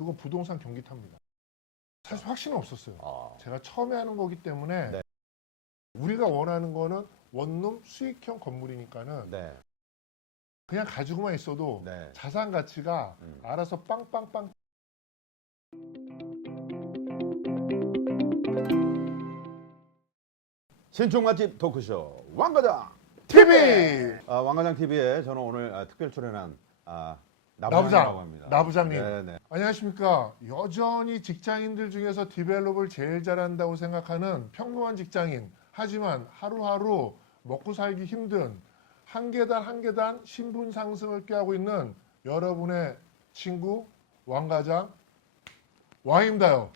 그거 부동산 경기 탑니다. 사실 확신은 없었어요. 아, 제가 처음에 하는 거기 때문에 네. 우리가 원하는 거는 원룸 수익형 건물이니까는 네. 그냥 가지고만 있어도 네. 자산 가치가 알아서 빵빵빵. 신축 맛집 토크쇼 왕과장 TV 왕과장 TV에 저는 오늘 특별 출연한 나부장이라고 나부장, 합니다. 나부장님. 네네. 안녕하십니까. 여전히 직장인들 중에서 디벨롭을 제일 잘한다고 생각하는 평범한 직장인, 하지만 하루하루 먹고 살기 힘든 한 계단 한 계단 신분 상승을 꾀하고 있는 여러분의 친구 왕과장 왕입니다요.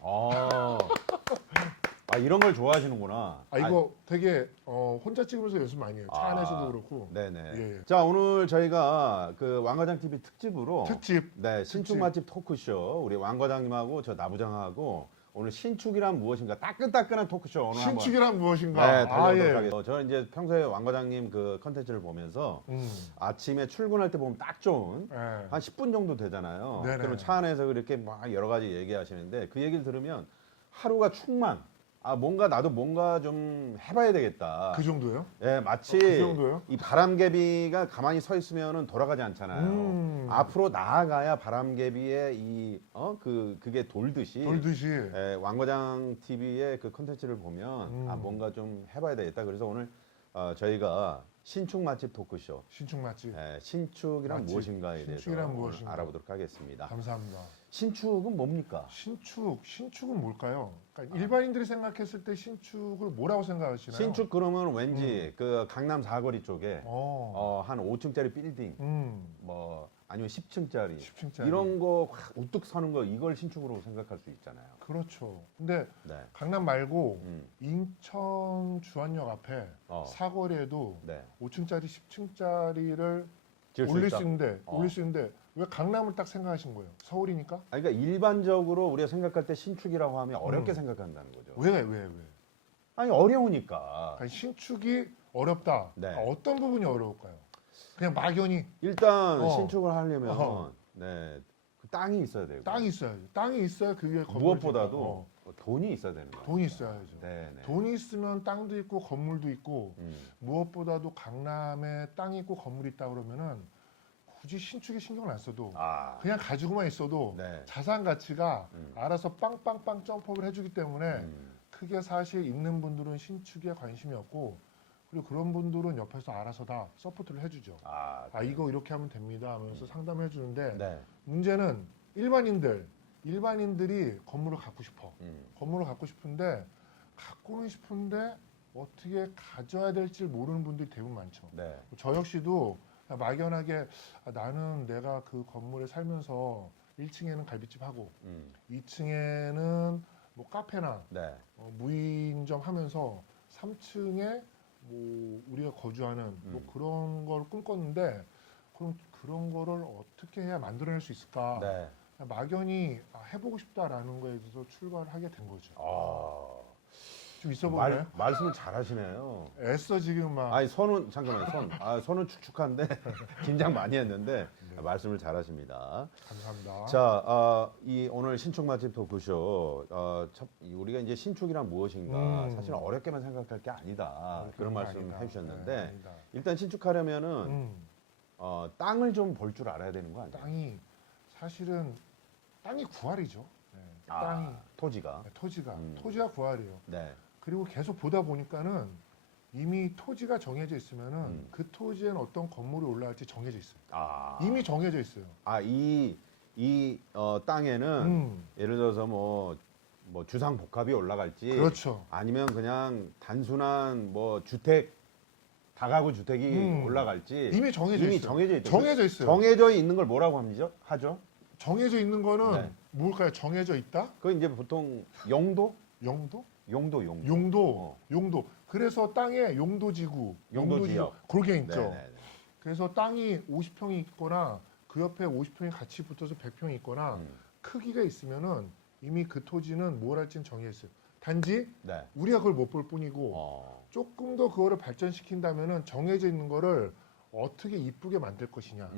이런 걸 좋아하시는구나. 이거 되게 혼자 찍으면서 연습 많이 해요. 차 안에서도 그렇고. 네네. 예. 자, 오늘 저희가 그 왕과장 TV 특집으로 특집. 네, 신축 특집. 맛집 토크쇼 우리 왕과장님하고 저 나부장하고 오늘 신축이란 무엇인가 따끈따끈한 토크쇼 오늘 신축이란 무엇인가? 한번 달려보도록 예. 하겠습니다. 저는 이제 평소에 왕과장님 그 컨텐츠를 보면서 아침에 출근할 때 보면 딱 좋은 예. 한 10분 정도 되잖아요. 네네. 그럼 차 안에서 그렇게 막 여러 가지 얘기하시는데 그 얘기를 들으면 하루가 충만. 뭔가 나도 뭔가 좀 해봐야 되겠다. 그 정도요? 예, 마치 그 정도요? 이 바람개비가 가만히 서 있으면은 돌아가지 않잖아요. 앞으로 나아가야 바람개비의 그게 돌듯이. 예, 왕과장 TV의 그 컨텐츠를 보면 뭔가 좀 해봐야 되겠다. 그래서 오늘 저희가 신축 맛집 토크쇼. 신축 맛집. 예, 신축이란 맛집. 무엇인가에 대해서 신축이란 오늘 무엇인가. 알아보도록 하겠습니다. 감사합니다. 신축은 뭡니까? 신축은 뭘까요? 그러니까 일반인들이 생각했을 때 신축을 뭐라고 생각하시나요? 신축 그러면 왠지 그 강남 사거리 쪽에 한 5층짜리 빌딩, 뭐 아니면 10층짜리 10층짜리. 이런 거 확 우뚝 서는 거 이걸 신축으로 생각할 수 있잖아요. 그렇죠. 근데 네. 강남 말고 음. 인천 주안역 앞에 사거리에도 네. 5층짜리, 10층짜리를 지을 수 올릴 있다? 수 있는데 왜 강남을 딱 생각하신 거예요? 서울이니까? 그러니까 일반적으로 우리가 생각할 때 신축이라고 하면 어렵게 생각한다는 거죠. 왜? 아니 어려우니까. 그러니까 신축이 어렵다. 네. 어떤 부분이 어려울까요? 그냥 막연히 일단 신축을 하려면 어허. 네, 그 땅이 있어야 되고 땅이 있어야죠. 땅이 있어야 그 위에 건물을 무엇보다도 돈이 있어야 되는 거예요. 돈이 있어야죠. 네네. 돈이 있으면 땅도 있고 건물도 있고 무엇보다도 강남에 땅이 있고 건물이 있다 그러면은 굳이 신축에 신경을 안 써도 그냥 가지고만 있어도 네. 자산 가치가 알아서 빵빵빵 점프업을 해주기 때문에 크게 사실 있는 분들은 신축에 관심이 없고 그리고 그런 분들은 옆에서 알아서 다 서포트를 해주죠. 이거 이렇게 하면 됩니다 하면서 상담해 주는데 네. 문제는 일반인들이 건물을 갖고 싶어. 건물을 갖고 싶은데 갖고는 싶은데 어떻게 가져야 될지 모르는 분들이 대부분 많죠. 네. 저 역시도 막연하게 나는 내가 그 건물에 살면서 1층에는 갈비집 하고 2층에는 뭐 카페나 네. 무인점 하면서 3층에 뭐 우리가 거주하는 뭐 그런 걸 꿈꿨는데 그럼 그런 거를 어떻게 해야 만들어낼 수 있을까? 네. 막연히 해보고 싶다라는 거에 대해서 출발을 하게 된 거죠. 좀 있어 보이나요? 말씀을 잘하시네요. 애써 지금 막 아니 손은 잠깐만요. 손은 축축한데 긴장 많이 했는데 말씀을 잘하십니다. 감사합니다. 자, 이 오늘 신축 맛집 토크쇼 우리가 이제 신축이란 무엇인가 사실 어렵게만 생각할 게 아니다 그런 말씀 아니다. 해주셨는데 아니다. 일단 신축하려면은 땅을 좀 볼 줄 알아야 되는 거 아니에요? 땅이 사실은 땅이 구할이죠. 땅이 토지가. 토지가 구할이에요. 네. 그리고 계속 보다 보니까는 이미 토지가 정해져 있으면은 그 토지에는 어떤 건물이 올라갈지 정해져 있어요. 이미 정해져 있어요. 이 땅에는 예를 들어서 뭐 주상 복합이 올라갈지 그렇죠. 아니면 그냥 단순한 뭐 주택 다가구 주택이 올라갈지 이미 정해져 있어요. 정해져 있어요. 정해져 있는 걸 뭐라고 하죠? 정해져 있는 거는 네. 뭘까요? 정해져 있다? 그 이제 보통 용도. 용도. 그래서 땅에 용도지구, 용도지역 그렇게 있죠. 네네네. 그래서 땅이 50평이 있거나 그 옆에 50평이 같이 붙어서 100평이 있거나 크기가 있으면은 이미 그 토지는 뭘 할지는 정해 있어요. 단지 네. 우리가 그걸 못 볼 뿐이고 조금 더 그거를 발전시킨다면은 정해져 있는 거를 어떻게 이쁘게 만들 것이냐,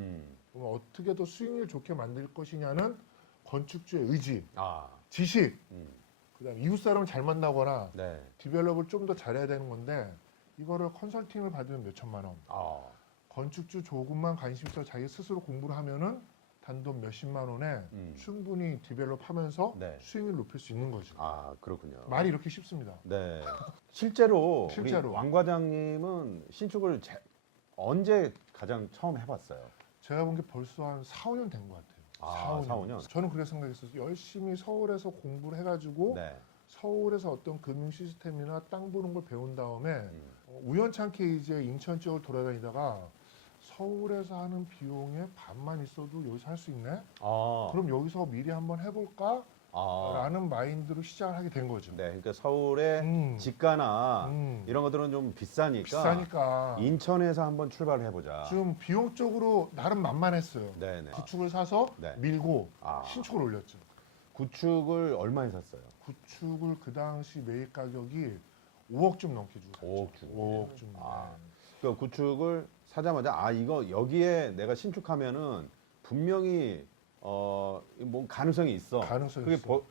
어떻게 더 수익률 좋게 만들 것이냐는 건축주의 의지, 아, 지식, 음, 그다음 이웃 사람을 잘 만나거나 네. 디벨롭을 좀 더 잘해야 되는 건데 이거를 컨설팅을 받으면 몇 천만 원. 아, 건축주 조금만 관심 있어 자기 스스로 공부를 하면은 단돈 몇십만 원에 충분히 디벨롭하면서 네. 수익을 높일 수 있는 거죠. 아, 그렇군요. 말이 이렇게 쉽습니다. 네. 실제로, 실제로. 우리 왕 과장님은 신축을 언제 가장 처음 해봤어요? 제가 본 게 벌써 한 4, 5년 된 것 같아요. 아, 4, 5년? 저는 그렇게 생각했어요. 열심히 서울에서 공부를 해가지고 네. 서울에서 어떤 금융 시스템이나 땅 보는 걸 배운 다음에 우연찮게 이제 인천 쪽을 돌아다니다가 서울에서 하는 비용의 반만 있어도 여기서 할 수 있네? 아, 그럼 여기서 미리 한번 해볼까? 아, 라는 마인드로 시작을 하게 된 거죠. 네. 그러니까 서울의 음, 집가나 음, 이런 것들은 좀 비싸니까, 비싸니까 인천에서 한번 출발을 해보자. 좀 비용적으로 나름 만만했어요. 네네. 구축을 사서 네. 밀고 아, 신축을 올렸죠. 구축을 얼마에 샀어요? 구축을 그 당시 매입 가격이 5억 좀 넘게 주고 샀죠. 5억 주고. 5억 좀. 아. 네. 그 구축을 사자마자 이거 여기에 내가 신축하면은 분명히 뭐 가능성이 있어. 가능성이 그게 있어요.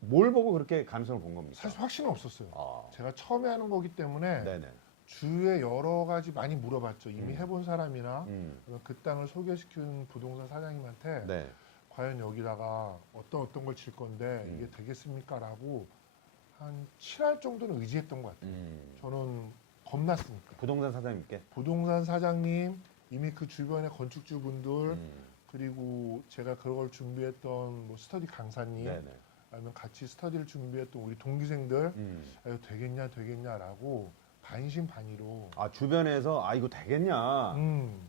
뭘 보고 그렇게 가능성을 본 겁니까? 사실 확신은 없었어요. 아, 제가 처음에 하는 거기 때문에 네네. 주위에 여러 가지 많이 물어봤죠. 이미 해본 사람이나 음, 그 땅을 소개시키는 부동산 사장님한테 네. 과연 여기다가 어떤 걸 질 건데 이게 음. 되겠습니까?라고 한 7할 정도는 의지했던 것 같아요. 저는 겁났으니까. 부동산 사장님께. 부동산 사장님, 이미 그 주변의 건축주분들, 음, 그리고 제가 그걸 준비했던 뭐 스터디 강사님, 네네. 아니면 같이 스터디를 준비했던 우리 동기생들, 음. 이거 되겠냐라고 반신반의로 주변에서 이거 되겠냐. 음,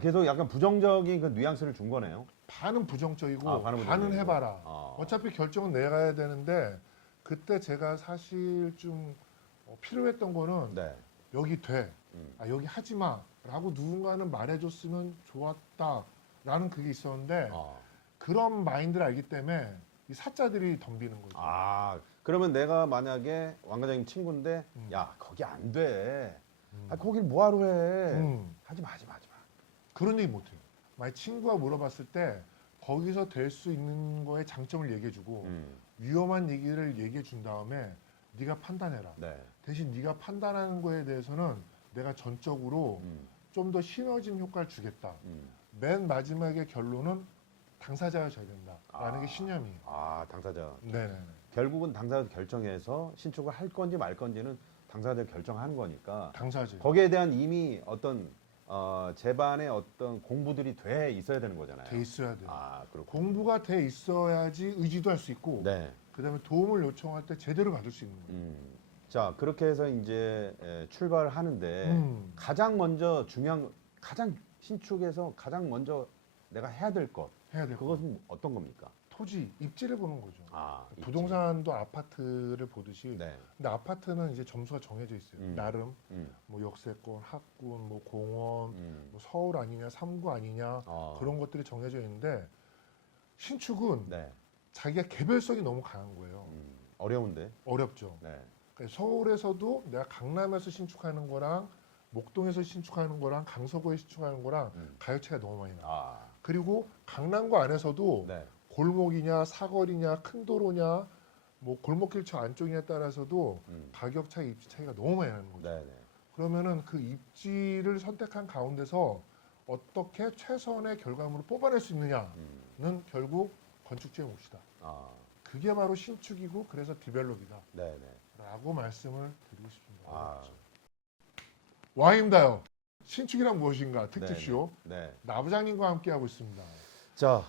계속 약간 부정적인 그 뉘앙스를 준 거네요. 반은 부정적이고 반은 반은 부정적이고. 해봐라. 아. 어차피 결정은 내가 해야 되는데 그때 제가 사실 좀 필요했던 거는 네. 여기 돼. 음. 여기 하지 마. 라고 누군가는 말해줬으면 좋았다. 라는 그게 있었는데 아. 그런 마인드를 알기 때문에 이 사자들이 덤비는 거죠. 그러면 내가 만약에 왕 과장님 친구인데, 음. 야, 거기 안 돼. 음. 거길 뭐하러 해. 하지 마. 그런 얘기 못해요. 만약 친구가 물어봤을 때 거기서 될 수 있는 거에 장점을 얘기해주고 위험한 얘기를 얘기해 준 다음에 네가 판단해라. 네. 대신 네가 판단하는 거에 대해서는 내가 전적으로 좀 더 시너지 효과를 주겠다. 맨 마지막의 결론은 당사자가 져야 된다라는 게 신념이에요. 당사자. 네네. 결국은 당사자 결정해서 신축을 할 건지 말 건지는 당사자 결정하는 거니까 당사자. 거기에 대한 이미 어떤 제반의 어떤 공부들이 돼 있어야 되는 거잖아요. 돼 있어야 돼요. 그렇고. 공부가 돼 있어야지 의지도 할 수 있고 네. 그다음에 도움을 요청할 때 제대로 받을 수 있는 거예요. 자, 그렇게 해서 이제 출발을 하는데 가장 먼저 가장 신축에서 가장 먼저 내가 해야 될 것, 해야 될 거. 그것은 어떤 겁니까? 토지 입지를 보는 거죠. 입지. 부동산도 아파트를 보듯이. 네. 근데 아파트는 이제 점수가 정해져 있어요. 나름 음, 뭐 역세권, 학군, 뭐 공원, 음. 뭐 서울 아니냐, 삼구 아니냐 그런 것들이 정해져 있는데 신축은 네. 자기가 개별성이 너무 강한 거예요. 어려운데. 어렵죠. 네. 그러니까 서울에서도 내가 강남에서 신축하는 거랑 목동에서 신축하는 거랑 강서구에 신축하는 거랑 가격 차이가 너무 많이 나요. 그리고 강남구 안에서도 네. 골목이냐 사거리냐 큰 도로냐 뭐 골목길처 안쪽이냐에 따라서도 가격 차이, 입지 차이가 너무 많이 나는 거죠. 네, 네. 그러면은 그 입지를 선택한 가운데서 어떻게 최선의 결과물을 뽑아낼 수 있느냐는 결국 건축주의 몫이다. 그게 바로 신축이고 그래서 디벨롭이다. 네, 네. 라고 말씀을 드리고 싶습니다. 네. 와입니다요. 신축이란 무엇인가 특집쇼 네. 나부장님과 함께 하고 있습니다. 자,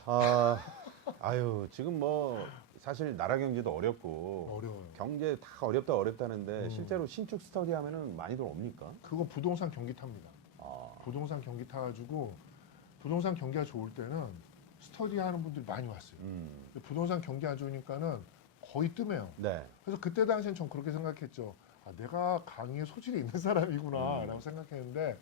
지금 뭐 사실 나라 경제도 어렵고 어려워요. 경제 다 어렵다는데 실제로 신축 스터디 하면은 많이들 옵니까? 그거 부동산 경기 탑니다. 부동산 경기 타가지고 부동산 경기가 좋을 때는 스터디 하는 분들이 많이 왔어요. 근데 부동산 경기 안 좋으니까는 거의 뜸해요. 네. 그래서 그때 당시엔 전 그렇게 생각했죠. 내가 강의에 소질이 있는 사람이구나 라고 생각했는데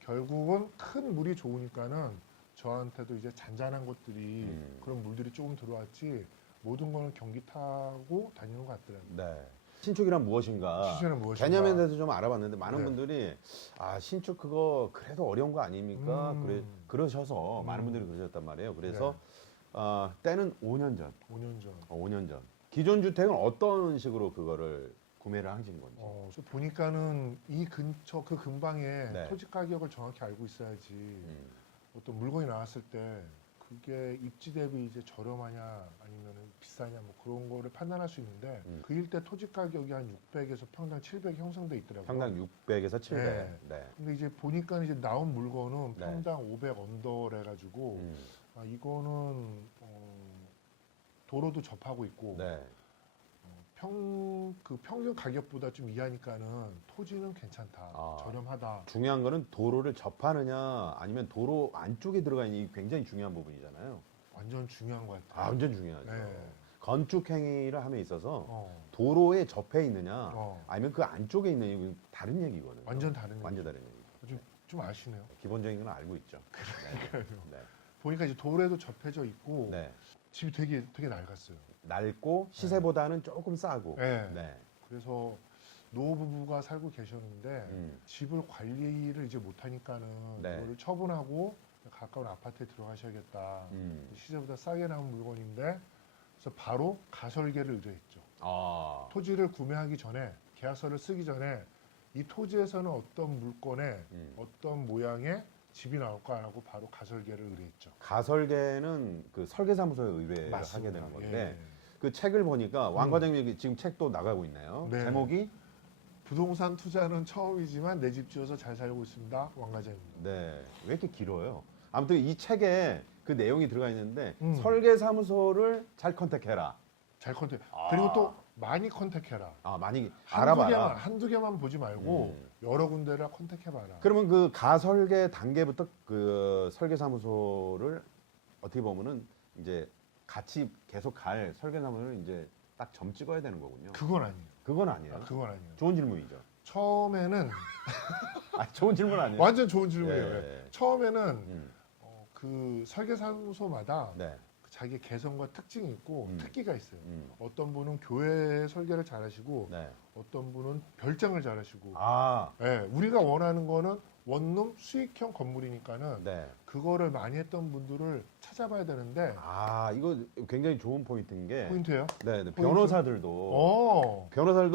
결국은 큰 물이 좋으니까는 저한테도 이제 잔잔한 것들이 그런 물들이 조금 들어왔지 모든 거는 경기 타고 다니는 것 같더라고요. 네. 신축이란 무엇인가? 신축이란 무엇인가? 개념에 대해서 좀 알아봤는데 많은 네. 분들이 신축 그거 그래도 어려운 거 아닙니까? 그러셔서 많은 분들이 그러셨단 말이에요. 그래서 때는 5년 전. 5년 전. 5년 전. 기존 주택은 어떤 식으로 그거를 구매를 하신 건지. 저 보니까는 이 근처 그 근방에 네. 토지 가격을 정확히 알고 있어야지 음. 어떤 물건이 나왔을 때 그게 입지 대비 이제 저렴하냐 아니면 비싸냐 뭐 그런 거를 판단할 수 있는데 그 일대 토지 가격이 한 600에서 평당 700 형성돼 있더라고요. 평당 600에서 700. 네. 네. 근데 이제 보니까 이제 나온 물건은 네. 평당 500 언더래 가지고 음. 이거는 도로도 접하고 있고 네. 그 평균 가격보다 좀 이하니까는 토지는 괜찮다, 저렴하다. 중요한 거는 도로를 접하느냐 아니면 도로 안쪽에 들어가 있는 이 굉장히 중요한 부분이잖아요. 완전 중요한 것 같아요. 완전 중요하죠. 네. 건축 행위를 함에 있어서 어, 도로에 접해 있느냐 어, 아니면 그 안쪽에 있느냐 이건 다른 얘기거든요. 완전 다른 얘기. 완전 다른 얘기. 좀 아시네요. 기본적인 건 알고 있죠. 네. 보니까 이제 도로에도 접해져 있고 네. 집이 되게 낡았어요. 낡고 시세보다는 조금 싸고. 네. 네. 그래서 노부부가 살고 계셨는데 음. 집을 관리를 이제 못하니까는 네. 이거를 처분하고 가까운 아파트에 들어가셔야겠다. 시세보다 싸게 나온 물건인데 그래서 바로 가설계를 의뢰했죠. 아. 토지를 구매하기 전에 계약서를 쓰기 전에 이 토지에서는 어떤 물건에 어떤 모양의 집이 나올까라고 바로 가설계를 의뢰했죠. 가설계는 그 설계사무소에 의뢰를 맞습니다. 하게 되는 건데 예. 그 책을 보니까 왕 과장님이 지금 책도 나가고 있네요. 네. 제목이 부동산 투자는 처음이지만 내 집 지어서 잘 살고 있습니다. 왕과장입니다. 네. 왜 이렇게 길어요? 아무튼 이 책에 그 내용이 들어가 있는데 설계사무소를 잘 컨택해라. 잘 컨택. 그리고 또 많이 컨택해라. 많이 한두 알아봐라. 한두 개만 보지 말고 여러 군데를 컨택해봐라. 그러면 그 가설계 단계부터 그 설계사무소를 어떻게 보면은 이제 같이 계속 갈 설계사무소를 이제 딱 점 찍어야 되는 거군요. 그건 아니에요. 그건 아니에요. 그건 아니에요. 좋은 질문이죠. 처음에는 좋은 질문 아니에요. 완전 좋은 질문이에요. 예. 처음에는 음. 그 설계사무소마다 네. 자기 개성과 특징이 있고 특기가 있어요. 음. 어떤 분은 교회 설계를 잘하시고 네. 어떤 분은 별장을 잘하시고 아, 예, 우리가 원하는 거는 원룸 수익형 건물이니까는 네. 그거를 많이 했던 분들을 찾아봐야 되는데 이거 굉장히 좋은 포인트인 게 포인트예요? 네, 변호사들도 어,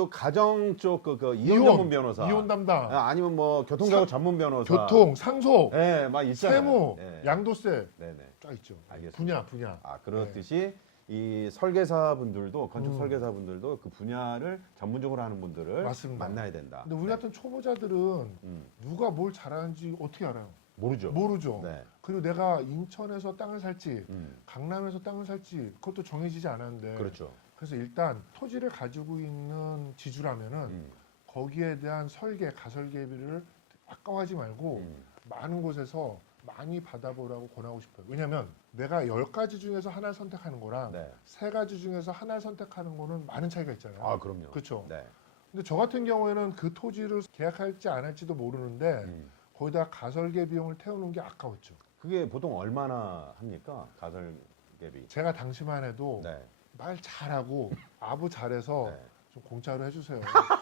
가정 쪽 그 이혼 전문 변호사 이혼 담당, 아니면 뭐 교통사고 전문 변호사 교통, 상속, 네, 막 있잖아요. 세무, 네. 양도세 네, 네. 쫙 있죠. 알겠습니다. 분야. 그렇듯이 이 설계사분들도 건축 설계사분들도 그 분야를 전문적으로 하는 분들을 맞습니다. 만나야 된다. 근데 우리 같은 초보자들은 누가 뭘 잘하는지 어떻게 알아요? 모르죠. 모르죠. 네. 그리고 내가 인천에서 땅을 살지, 음, 강남에서 땅을 살지 그것도 정해지지 않았는데 그렇죠. 그래서 일단 토지를 가지고 있는 지주라면은 음, 거기에 대한 설계, 가설계비를 아까워하지 말고 많은 곳에서 많이 받아보라고 권하고 싶어요. 왜냐하면 내가 10가지 중에서 하나를 선택하는 거랑 네. 3가지 중에서 하나를 선택하는 거는 많은 차이가 있잖아요. 그럼요. 그렇죠. 네. 근데 저 같은 경우에는 그 토지를 계약할지 안 할지도 모르는데 거기다 가설계 비용을 태우는 게 아까웠죠. 그게 보통 얼마나 합니까? 가설계비. 제가 당시만 해도 네. 말 잘하고 아부 잘해서 네. 좀 공짜로 해주세요.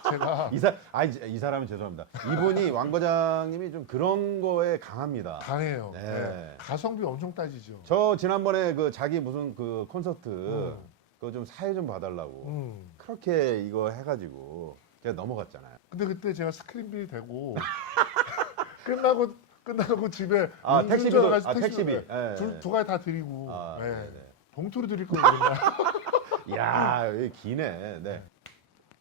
제가 이 사람은 죄송합니다. 이분이 왕 과장님이 좀 그런 거에 강합니다. 강해요. 네. 네. 가성비 엄청 따지죠. 저 지난번에 그 자기 무슨 그 콘서트 그거 좀 사회 좀 봐달라고 그렇게 이거 해가지고 제가 넘어갔잖아요. 근데 그때 제가 스크린비 대고 끝나고 집에 택시비도 가서 택시비 두 가지 다 드리고 네. 네네. 봉투로 드릴 거거든요. 야, 이게 기네. 네.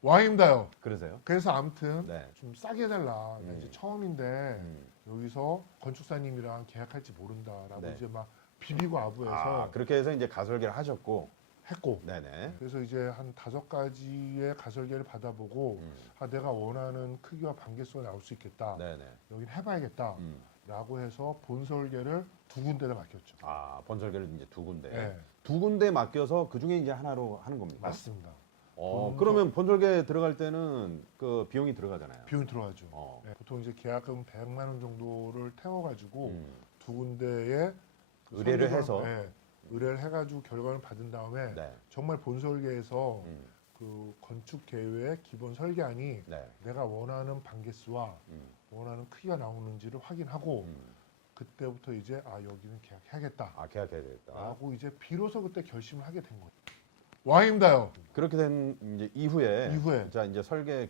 와입니다요. 그러세요? 그래서 아무튼 네. 좀 싸게 해달라. 나 이제 처음인데 여기서 건축사님이랑 계약할지 모른다라고 네. 이제 막 비비고 아부해서 그렇게 해서 이제 가설계를 하셨고. 했고 네네. 그래서 이제 한 5가지의 가설계를 받아보고 내가 원하는 크기와 반개수가 나올 수 있겠다. 네네. 여긴 해봐야겠다. 라고 해서 본설계를 2군데다 맡겼죠. 본설계를 이제 2군데. 네. 2군데 맡겨서 그 중에 이제 하나로 하는 겁니까? 맞습니다. 그러면 본설계 들어갈 때는 그 비용이 들어가잖아요. 비용이 들어가죠. 네. 보통 이제 계약금 100만 원 정도를 태워가지고 2군데에 의뢰를 해서 의뢰를 해가지고 결과를 받은 다음에 네. 정말 본설계에서 그 건축 계획의 기본 설계안이 내가 원하는 반개수와 원하는 크기가 나오는지를 확인하고 그때부터 이제 여기는 계약해야겠다. 계약해야 되겠다. 라고 이제 비로소 그때 결심을 하게 된 거예요. 와입니다요. 그렇게 된 이제 이후에 이후에. 자 이제 설계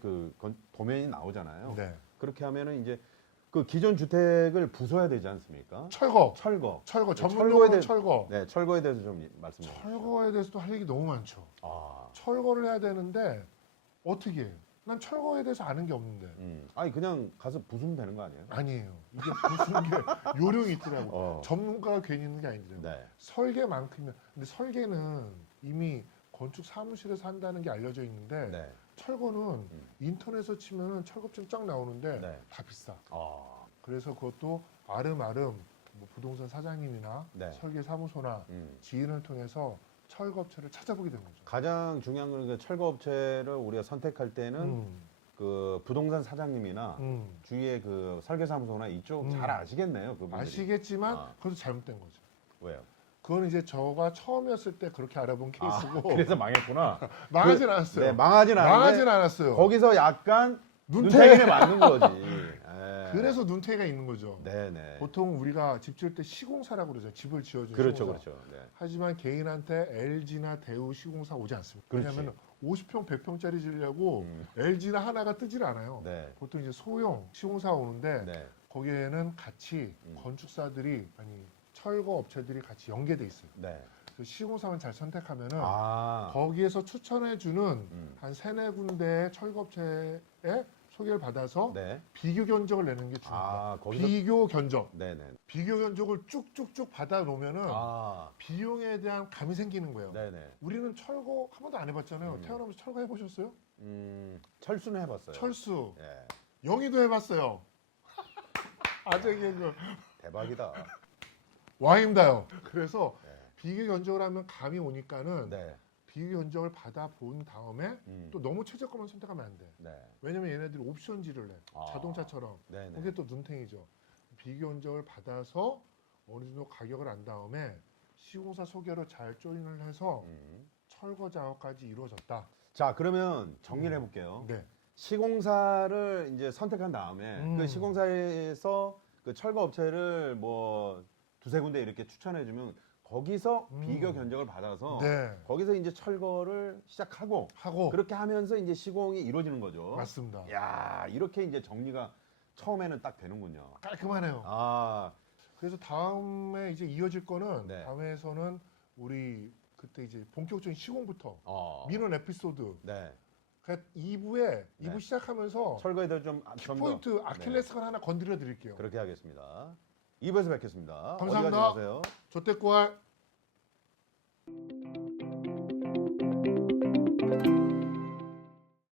도면이 나오잖아요. 네. 그렇게 하면은 이제 그 기존 주택을 부숴야 되지 않습니까? 철거. 철거. 전문용어로 철거. 네, 철거에 대해서 좀 말씀 좀. 철거에 대해서도 할 얘기 너무 많죠. 아, 철거를 해야 되는데 어떻게 해요? 난 철거에 대해서 아는 게 없는데. 아니 그냥 가서 부수면 되는 거 아니에요? 아니에요. 이게 부수는 게 요령이 있더라고. 어. 전문가가 괜히 있는 게 아니더라고. 네. 설계만큼이면. 근데 설계는 이미 건축 사무실에서 한다는 게 알려져 있는데 네. 철거는 인터넷에서 치면은 철거증 쫙 나오는데 네. 다 비싸. 아, 그래서 그것도 아름아름 뭐 부동산 사장님이나 네. 설계사무소나 지인을 통해서 철거업체를 찾아보게 된 거죠. 가장 중요한 건 그 철거업체를 우리가 선택할 때는 그 부동산 사장님이나 주위에 그 설계사무소나 이쪽 잘 아시겠네요. 그분들이. 아시겠지만 아. 그것도 잘못된 거죠. 왜요? 그건 이제 저가 처음이었을 때 그렇게 알아본 케이스고 그래서 망했구나. 망하진 않았어요. 네, 망하진 않았는데 망하진 않았어요. 거기서 약간 눈태. 눈탱이에 맞는 거지. 예. 그래서 눈태가 있는 거죠. 네네. 보통 우리가 집 지을 때 시공사라고 그러죠. 집을 지어주는 그렇죠, 시공사. 그렇죠. 네. 하지만 개인한테 LG나 대우 시공사 오지 않습니다. 그렇지. 왜냐하면 50평, 100평짜리 지으려고 LG나 하나가 뜨질 않아요. 네. 보통 이제 소형 시공사 오는데 네. 거기에는 같이 건축사들이 철거 업체들이 같이 연계돼 있어요. 네. 그래서 시공사만 잘 선택하면은 아. 거기에서 추천해주는 한 세네 군데의 철거업체에 소개를 받아서 네. 비교 견적을 내는 게 중요합니다. 거기서 비교 견적. 네네. 비교 견적을 쭉쭉쭉 받아 놓으면은 비용에 대한 감이 생기는 거예요. 네네. 우리는 철거 한 번도 안 해봤잖아요. 태어나면서 철거 해보셨어요? 철수는 해봤어요. 철수. 예. 영희도 해봤어요. 아재 개그. 대박이다. 와입니다요. 그래서 네. 비교 견적을 하면 감이 오니까는 네. 비교 견적을 받아 본 다음에 또 너무 최저가만 선택하면 안 돼. 네. 왜냐면 얘네들이 옵션지를 내. 자동차처럼. 네네. 그게 또 눈탱이죠. 비교 견적을 받아서 어느 정도 가격을 안 다음에 시공사 소개로 잘 조인을 해서 철거 작업까지 이루어졌다. 자, 그러면 정리를 해볼게요. 네. 시공사를 이제 선택한 다음에 그 시공사에서 그 철거 업체를 뭐 두세 군데 이렇게 추천해주면 거기서 비교 견적을 받아서 네. 거기서 이제 철거를 시작하고 그렇게 하면서 이제 시공이 이루어지는 거죠. 맞습니다. 야, 이렇게 이제 정리가 처음에는 딱 되는군요. 깔끔하네요. 아, 그래서 다음에 이제 이어질 거는 네. 다음에서는 우리 그때 이제 본격적인 시공부터 민원 에피소드. 네. 그러니까 2부에 네. 2부 시작하면서 철거에 대해서 좀 키포인트 아킬레스건 하나 건드려 드릴게요. 그렇게 하겠습니다. 2부에서 뵙겠습니다. 감사합니다. 어디 가지 마세요. 조태꾸알